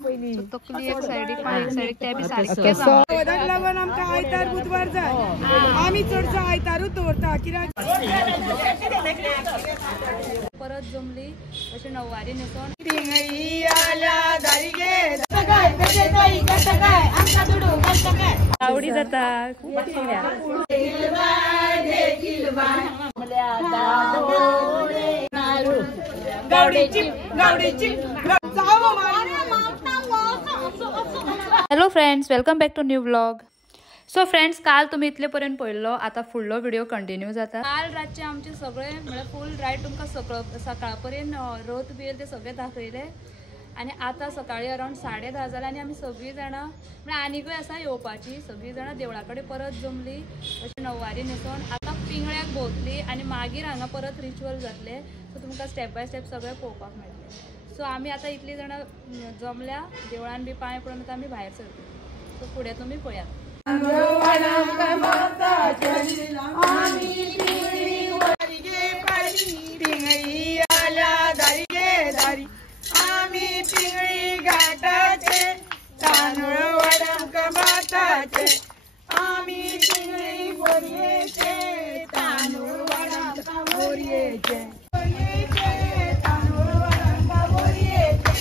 तकली एक साइडीक पाय एक साइडीक त्या बी सारखे लागून आमकां आयतार बुधवार जाय आमी चडसो आयतारूच दवरता कित्याक परत जमली अशी नववारी न्हेसोन आवडी जाता खूब hello friends, welcome back to new vlog. So friends, काल तुम्ही इतले पर्यंत पळयल्लो, आता फुडलो व्हिडिओ कंटिन्यू जाता. काल रातचे आमचे सगळे म्हणजे फुल रायड तुमकां सकाळ पर्यंत रथ बिल ते सगळे दाखयले आणि आता सकाळी अराउंड 10:30 जाले आणि आमी सगळीं जाणां म्हणजे आनीकूय आसा येवपाची सगळीं जाणां देवळा कडेन परत जमली अशी नववारी न्हेसोन आता पिंगळ्याक भोंवतली आणि मागीर हांगा परत रिच्युअल जातले. सो तुमकां स्टेप बाय स्टेप सगळे पळोवपाक मेळटले. सो आमी आता इतली जाणां जमल्या देवळान बी पांय पडून आता आमी भायर सरतली. सो फुडें तुमी पळयात. आमी पिंगळी घाटाचे तांदूळ वडमका माताचे आमी पिंगळी बोरयेचे तांदूळ वडमका बोरयेचे तांदूळ वडमका बोरयेचे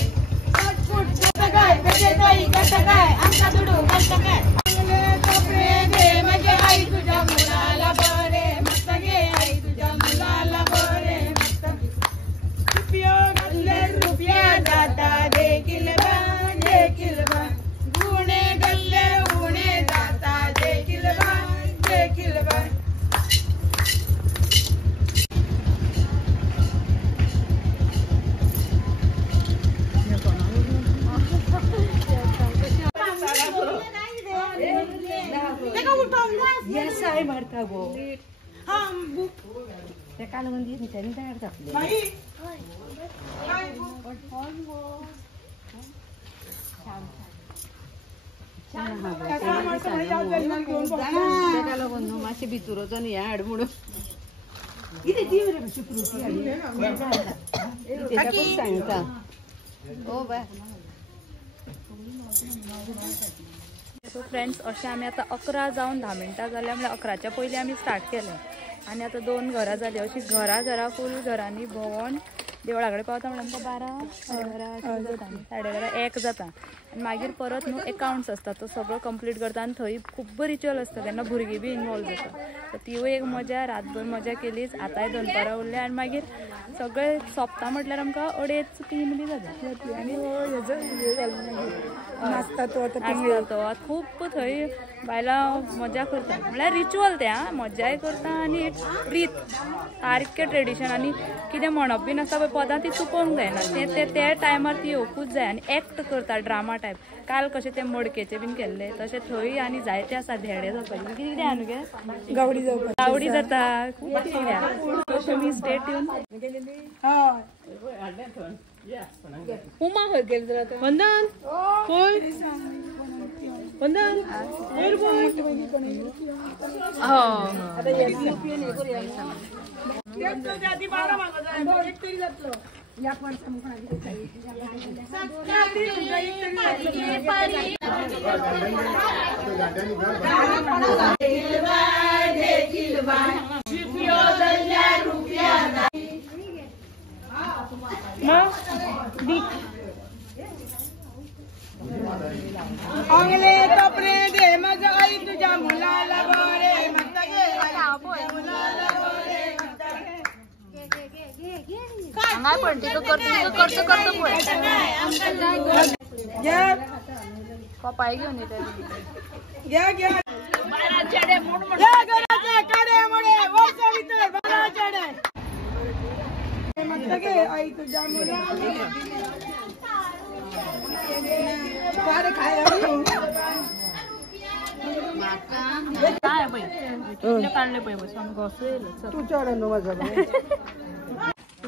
पटपट गटगाय बेजेताई गटगाय आमका दुडू गटगाय चांगले कपडे दे माझे आई तुझ्या मुलाला बरे मस्त गे आई तुझ्या मुलाला बरे मस्त उपयोग रुपया जाता देखील बा गुणे गल्ले गुणे जाता देखील बा मारता गो त्या काल म्हणजे त्यांनी तयार झाले मातशे भितर वचून या हाड म्हणून सांगता ओ बाय. सो फ्रेंड्स, अशें आमी आतां 11 जावन 10 मिनटां जाल्या म्हणजे 11च्या पयलीं आमी स्टार्ट केलें आनी आतां 2 घरां जालीं. अशीं घरा फूल घरांनी भोंवून देवळा कडेन पावता म्हणल्यार आमकां 12 11 1 जाता आनी मागीर परत न्हू अकाउंट्स आसता तो सगळो कंप्लीट करता आनी थंय खूब रिच्युअल आसता तेन्ना भुरगीं बी इनवॉल्व जाता. सो तिवूय एक मजा, रातभर मजा केलीच. आतांय दनपारां उरले आनी मागीर सगळे सोंपता म्हटल्यार आमकां 2:30 बी जाता आनी नाचता तो खूब थंय बायलां मजा करता म्हळ्यार रिच्युअल ते मजाय करता आनी रीत सारकें ट्रेडिशन आनी कितें म्हणप बीन आसता पळय पदां ती चुकोवंक जायना. ते टायमार ती येवकूच जाय आनी एक्ट करता ड्रामा टायप. काल कशें ते मडकेचे बीन केल्ले तशें थंय आनी जायते आसा धेडे जावपाचे कितें कितें आहा न्हू गे गावडी जाता खूब कितें. तुमी स्टे ट्यून. उमा खंय गेली वंदन खंय वंदन चांगले कपडे दे माझ्या आई तुझ्या मुलाला बरे मस्त गे मुलाला बरे काय पण ते करतो पाय घेऊन येते घ्या मस्त गे आई तुझ्या मुलाला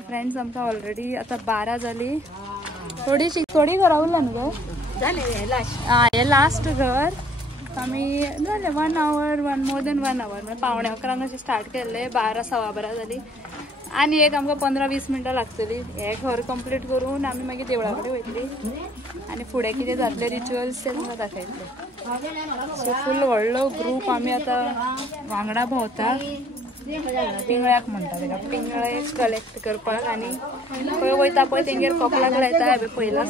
फ्रेंड्स आमकां ऑलरेडी आता 12 जाली. थोडी घरा उरला न्हू हे लास्ट घर आमी जालें 1 आवर मोर देन 1 आवर म्हणजे 11:15 अशें स्टार्ट केल्ले 12 सवा 12 जाली आणि एक आमकां 15-20 मिनटां लागतली हे घर कंप्लीट करून आमी मागीर देवळा कडेन वयतली आनी फुडें कितें जातले रिच्युअल्स ते तुमकां दाखयतले। सो फूल व्हडलो ग्रूप आमी आतां वांगडा भोंवता पिंगळ्याक म्हणटा तेका पिंगळे कलेक्ट करपाक आनी खंय वयता पळय तेंगेर कपलाक लायता हांवें पयलां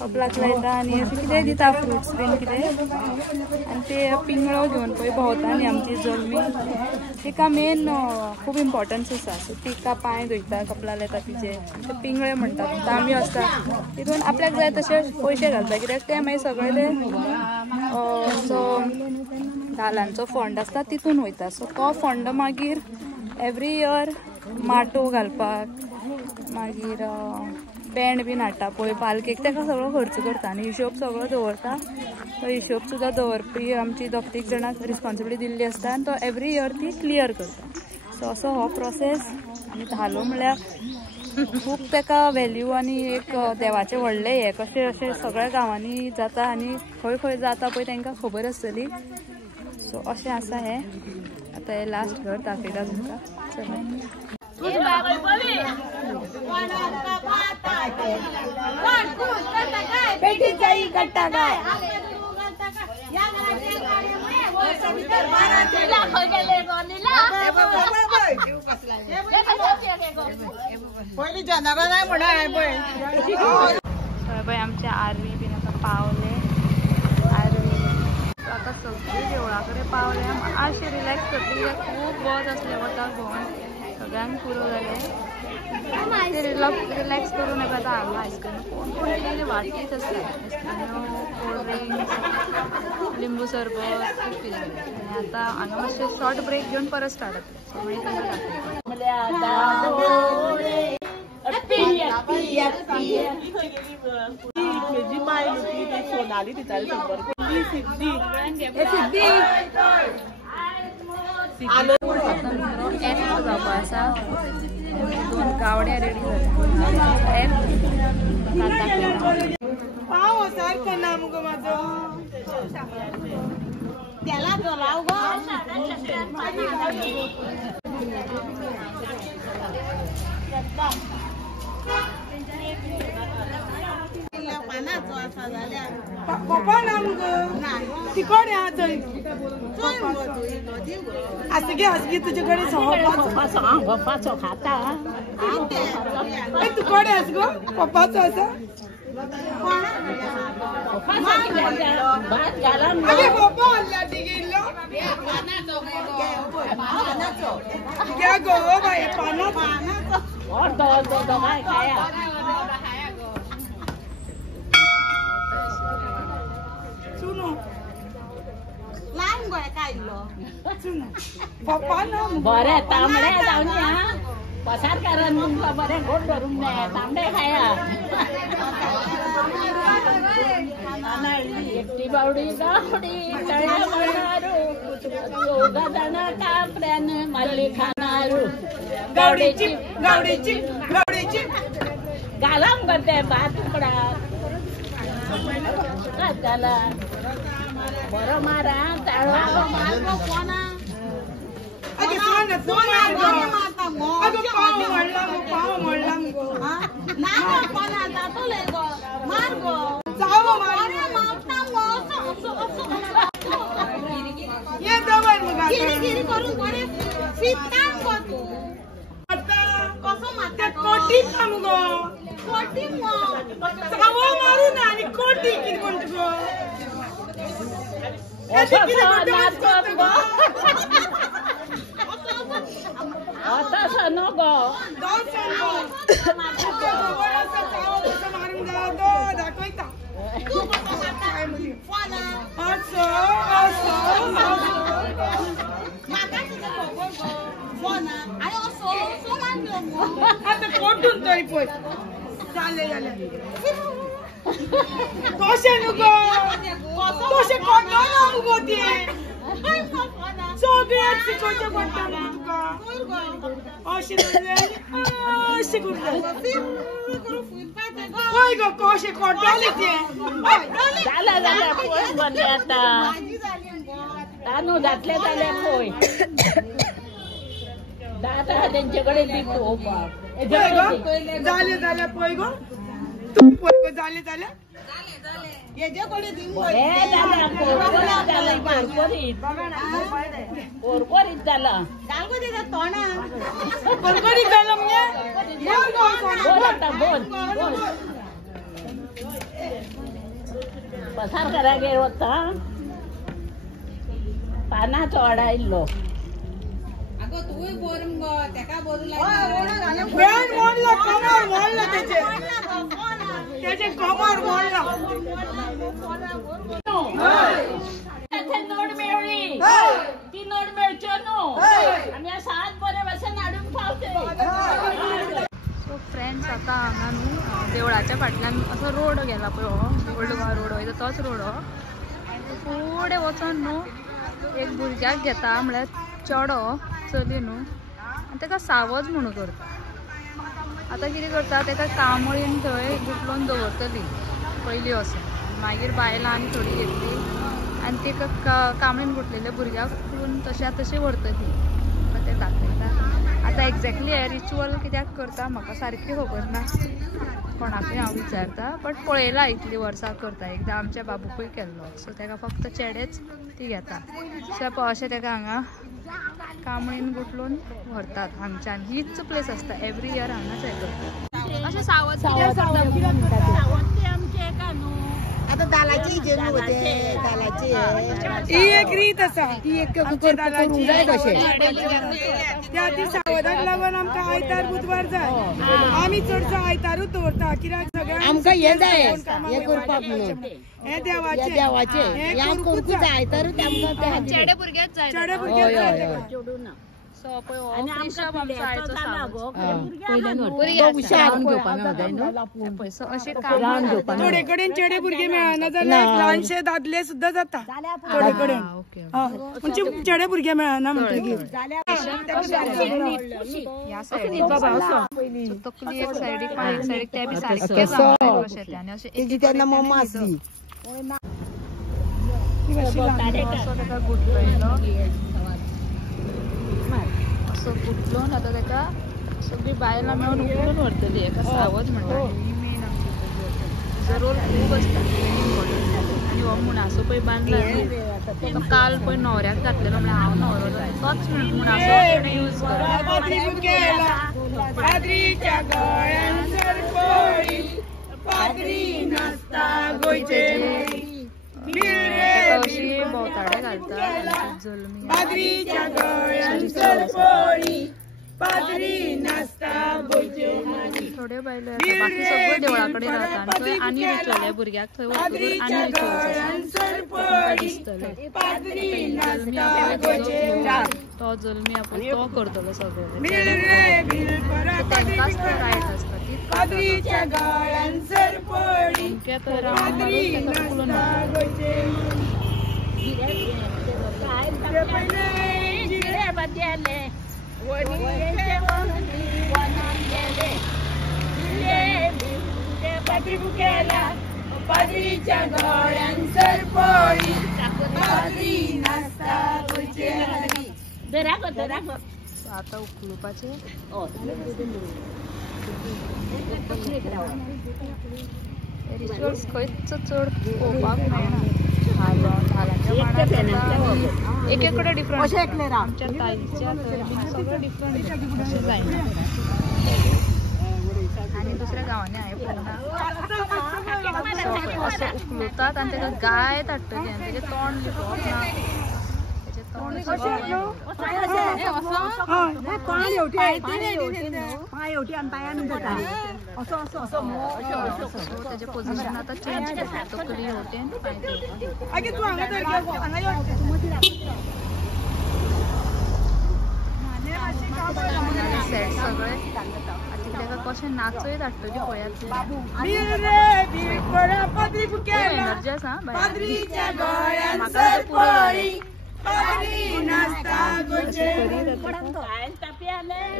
कपलाक लायता आनी अशें कितेंय दिता फ्रुट्स बीन कितें आनी ते पिंगळो घेवन पळय भोंवता न्ही आमची जल्मी तिका मेन खूब इम्पॉर्टन्स आसा। सो तिका पांय धुयता कपला लायता तिचे ते पिंगळे म्हणटा तांबी आसता तितून आपल्याक जाय तशे पयशे घालता कित्याक ते मागीर सगळे ते जो धालांचो फंड आसता तितून वयता। सो तो फंड मागीर एवरी इयर माटो घालपाक मागीर बँड बीन हाडटा पळय पालकेक तेका सगळो खर्च करता आनी हिशोब सगळो दवरता। तो हिशोब सुद्दां दवरपी आमची 2-3 जाणांक रिस्पॉन्सिबिलिटी दिल्ली आसता आनी तो एवरी इयर ती क्लियर करता। सो असो हो प्रोसेस आनी धालो म्हळ्यार खूब तेका व्हॅल्यू आनी एक देवाचें व्हडलें हें कशें अशें सगळ्या गांवांनी जाता आनी खंय खंय जाता पळय तांकां खबर आसतली। सो अशें आसा हें आतां हें लास्ट घर दाखयता तुमकां चला। पहिली जनावर नाही म्हणा आमचे आरवी बीन आतां पावले आरवी आतां सगळी देवळा कडेन पावले मातशें रिलॅक्स करतली कित्याक खूब वज आसलें वता भोंवन सगळ्यांक पुरो जालें रिलॅक्स करून येता आतां हांगा आयस्क्रीम कोण कोण कितें वाटीच आसता आयस्क्रीम कोल्ड ड्रिंक्स लिंबू सरबत खूब कितें आनी आतां हांगा मातशें शॉर्ट ब्रेक घेवन परत स्टार्ट जातलें सो मागीर जावपा आसा 2 गावड्या रेडी पाव सारखं ना मुगो माझो त्याला राव गो पप्पा ना मुगो तिकडे असं घे तुझ्याकडे पप्पाचो खाता तुकडे अस गो पप्पाचो असं अरे पप्पा हल्ला गेलो क्या गो भाई बरे तांबडे जाऊन पसार कारण तुमकां बरें गोड धरून दे तांबडे खाया एकटी बावडी गावडी तळ्या म्हणणारू गजाना कापऱ्यान मल्ली खाणारू गावडीची गावडीची गावडीची गालाम करते भात उकडा काचाला बरो मारा ताळो मारलो कोणा अगे सोना पाव मोडला मुगो ना कोणा जातले गो मार गो जावो मार ये जवळ मग गिरी करून बरे सीतान गो तू कसो मारता कोटी मुगो कोटी मो जावो मारू ना आणि कोटी किती म्हणतो गो आता सनो गो दाखवता आता कोटून तरी पळय चाले जाले कशें नुगो कशें कोटो ना मुगो ती सगळ्यात शिकोवचें पडटा तुका अशें अशें पळय गो कशें कोटोलें तें जालें जाल्यार पळय बरें आतां तांदूळ घातले जाल्यार पळय दादा त्यांच्याकडे दिसतो झाले झाले पळय गो तू पळय गो झाले झाले याच्याकडे कोरकोरीत झाला कोरकोरीत झालं म्हणजे बोल पसार करा गेलो होता पाना चोडा इल्लो त्याचे कमर मोडला नोट मिळवली ती नोट मिळच्यो न्हू आमी सात बरे बसून हाडून पावते. सो फ्रेंड्स आता हांगा न्हू देवळाच्या फाटल्यान असो रोड गेला पळय हो ओल्ड गोवा रोड वयता तोच रोड हो फुडें वचोन न्हू एक भुरग्याक घेता म्हळ्यार चेडो चली न्हू आनी ताका सावज म्हणून करता. आतां कितें करता ताका कांबळीन थंय गुटलोवन दवरतली पयलीं वचून मागीर बायलां आनी थोडी घेतली आनी ताका कांबळीन गुटलेल्या भुरग्याक उखलून तशें तशें व्हरतली ते दाखयता. आतां एक्झॅक्टली हे रिच्युअल कित्याक करता म्हाका सारकी खबर ना कोणाकूय हांव विचारता बट पळयला इतलीं वर्सां करता एकदां आमच्या बाबूकूय केल्लो सो ताका फक्त चेडेच ती घेता सो अशें ताका हांगा कांबळीन गुटलून व्हरतात हांगच्यान हीच प्लेस आसता एवरी इयर हांगाच हें करतात अशें सावज आमचे का न्हू आता दालाची ही एक रीत आसा ही एक दालाची जाय कशें त्या ती सावधाक लागून आमकां आयतार बुधवार जाय आमी चडसो आयतारूच दवरता कित्याक सगळ्यांक आमकां हे जाय हे करपाक म्हणून हे देवाचे हे करूंकूच जाय आयतारूच आमकां चेडे भुरगेच जाय चेडे भुरगे जाय सो पळय हो क्रिशप आमचो आयचो सावज सो अशें काम थोडे कडेन चेडे भुरगे मेळना जाल्यार ल्हानशे दादले सुद्दां जाता थोडे कडेन म्हणजे चेडे भुरगे मेळना म्हणटकीर ह्या सायडीक तकली एक सायडीक पांय एक सायडीक ते बी सारके जावपाक कशें आनी अशें एक तेन्ना मम्मा आसली असो ताका गुटलयलो असो गुटलोवन आतां ताका सगळीं बायलां मेळून उखलून व्हरतली हेका सावज म्हणटा ही मेन आमची तिजो रोल खूब आसता इम्पॉर्टंट आनी हो मुणासो पळय बांदला तो काल पळय न्हवऱ्याक घातलेलो म्हळ्यार हांव न्हवरो जाय तोच मुणासो ताणें यूज अशी भोवताडे घालता जल्मी थोडे बायले बाकी सगळे देवळा कडेन रावता आनी थंय आनी रिच्युअल भुरग्याक थंय वचतकच आनी रिच्युअल्स दिसतले तो जल्मी आपूण तो करतलो सगळें तांकांच तो रायट आसता ती थंय रावन मारून ताका उखलून आता उखलुपाचे रिच्युअल्स खंयच चड पळोवपाक मेळना एक एक कडेन डिफरंट आमच्या ताईच्या सगळं डिफरंट अशें जायना आनी दुसऱ्या गांवांनी हांवें पळयना असो उखलुतात आनी ताका गाय धाडटली आनी तेजें तोंड लिपोवप ना तेजें तोंड तेजें पोजिशन आतां चेंज करता तकली हेवटेन पांय सेट सगळे ताका कशें नाचय धाडटली पळयात एनर्जी आसा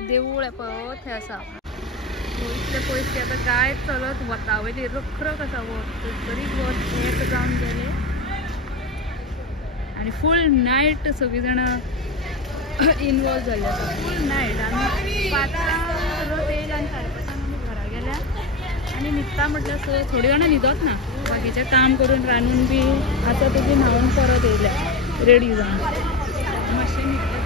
देवूळ पळय थंय आसा इतले पयस आतां गाय चलत वता वयली रखरख आसा वत बरी वत एक जावन गेली आनी फूल नायट सगळीं जाणां इन्वॉल्व झाले फुल नाईट आम्ही 5चा रथ येईल आणि 5:30 आम्ही घरा गेल्या आणि निघता म्हटलं असं थोडी जण न्हिदत ना बाकीचे काम करून रांदून बी आता तुझी न्हावून परत येयल्या रेडी जाऊन मातशें निघता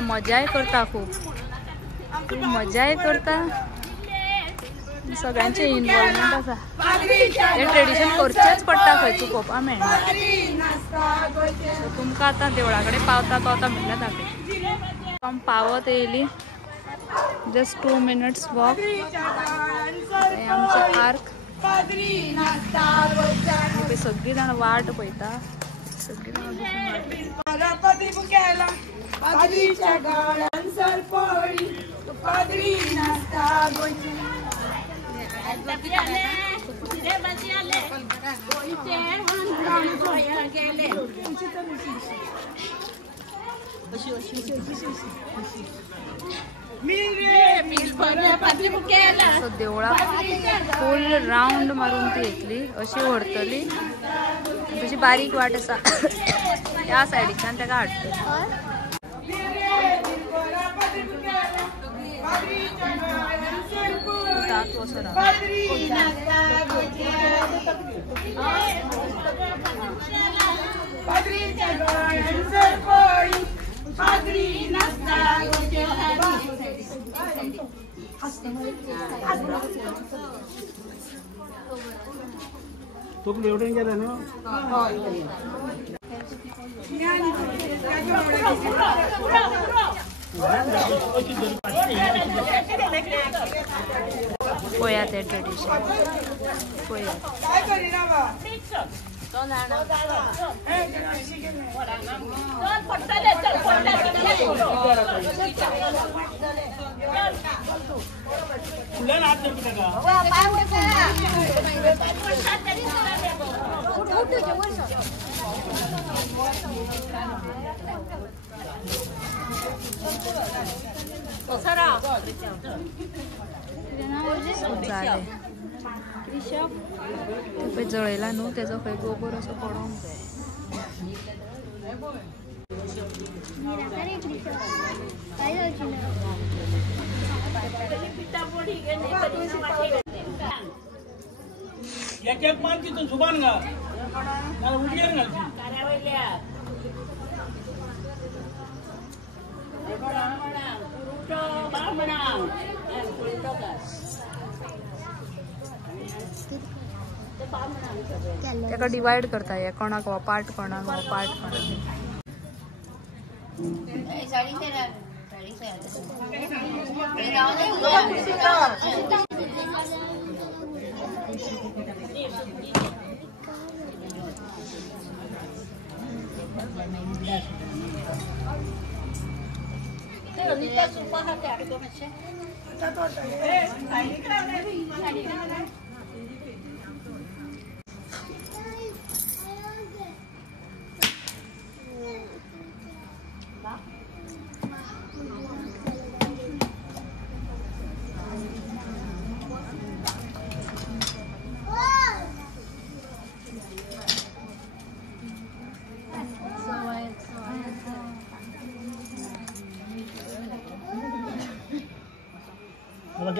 मजाय करता खूप मजाय करता सगळ्यांचे इन्वॉल्वमेंट आसा हे ट्रेडिशन करचेच पडटा खंय चुकोवपा मेळना तुमकां आतां देवळा कडेन पावता पावता म्हणल्यार दाखय पावत येयली जस्ट 2 minutes वॉक आमचो आर्क सगळी जाण वाट पळयता सगळी जाण देवळा फुल राउंड मारून ती येतली अशी व्हरतली तशी बारीक वाट आसा त्या सायडीच्यान ताका हाडटली तू एवढं गेलं ना पळया ते ट्रेडिशन पळया ते जळयला न्हू तेजो खंय गोबर असो पडोंक जाय एक एक मान तिथून सुभान घाल मला उडीयर घालची ताका डिवायड करता हे कोणाक हो पार्ट कोणाक हो पार्ट कोणाक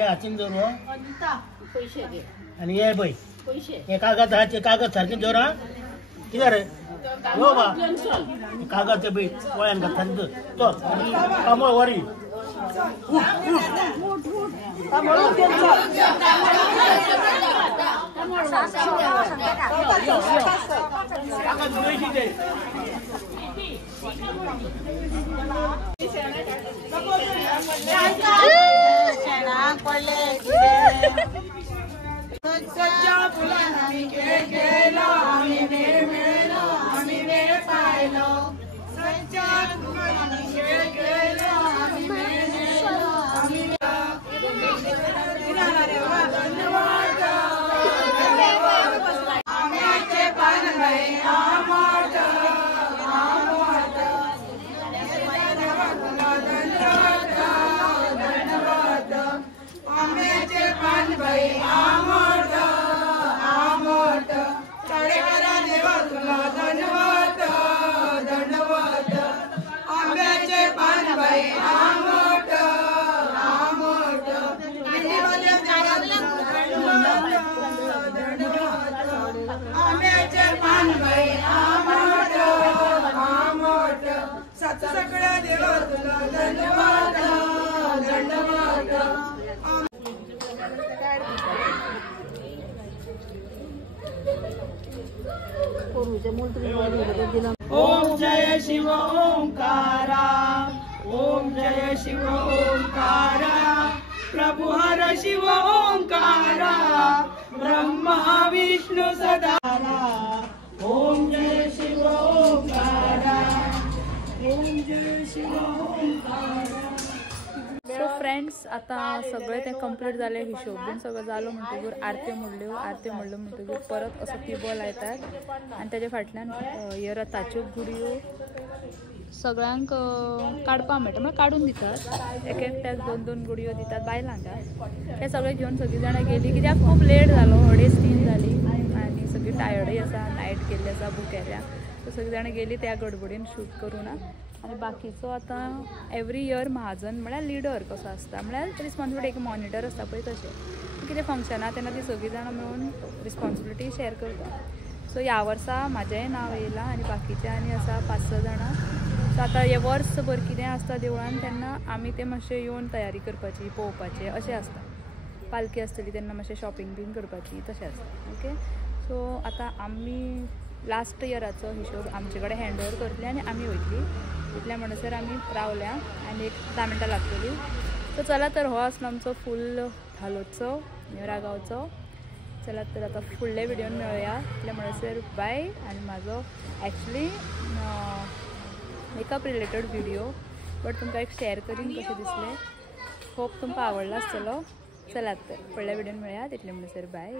हातीन जोर आणि ये बाई हे कागद हा कागद सारखे जोर हा किती रे हो बा कागद ते बाई वळ्यान घालता तो कामळ वरी सच्चा फुलान आम्ही खेळ खेळलो आम्ही वेळ मिळलो आम्ही वेळ पाहिलो सच्चा फुलान आम्ही खेळ खेळलो आम्ही वेळ मिळलो आम्ही धन्यवाद आम्याचे पान गळे आमोट आमोट धन्यवाद ओम जय शिव ओंकारा, ओम जय शिव ओंकारा, प्रभु हर शिव ओंकारा, ब्रह्मा विष्णु सदारा, ओम जय शिव ओंकारा, ओम जय शिव ओंकारा। सो फ्रेंड्स आता सगळे ते कंप्लीट झाले, हिशोब बीन सगळं झालं म्हणटकूर आरत्यो म्हणल्यो म्हणटकूर परत असो तिबो लायतात आणि त्याच्या फाटल्यान ह्यो रथाच्यो गुडयो सगळ्यांक काडपा मेळटा, म्हणजे काडून दितात, एक एकट्याक 2-2 गुडयो दितात बायलांक। हे सगळे घेऊन सगळी जाणां गेली, कित्याक खूब लेट जालो, 2:30 जाली आणि सगळी टायर्डय आसा, नायट केल्ली आसा, बूक केल्या, सो सगळी जाणां गेली त्या गडबडीन शूट करून। आणि बाकीचो आता एवरी इयर महाजन म्हळ्यार लिडर कसो आसता, म्हळ्यार रिस्पॉन्सिबिलिटी एक मॉनिटर आसता पळय तशें, कितें फंक्शना तेन्ना ती सगळीं जाणां मेळून रिस्पॉन्सिबिलिटी शेअर करता। सो ह्या वर्सा म्हाजेंय नांव येयलां आनी बाकीचे आनी आसा 5-6 जाणां। सो आतां हे वर्सभर कितें आसता देवळान तेन्ना आमी ते मातशें येवन तयारी करपाची, पळोवपाचें अशें आसता। पालखी आसतली तेन्ना मातशें शॉपिंग बीन करपाची तशें आसता। ओके, सो आतां आमी लास्ट इयराचो हिशोब आमचे कडेन हँड ओवर करतली आनी आमी वयतली, इतल्या म्हणसर आमी रावल्या आनी एक 10 मिनटां लागतली। सो चला तर हो आसलो आमचो फूल धालोचो नेवरा गांवचो। चला तर आता फुडल्या व्हिडिओन मेळुया, इतल्या म्हणसर बाय। आनी म्हाजो actually makeup related video but तुमकां एक शेअर करीन कशें दिसलें, होप तुमकां आवडला आसतलो। चलात तर फुडल्या व्हिडिओन मेळुया, तितले म्हणसर बाय।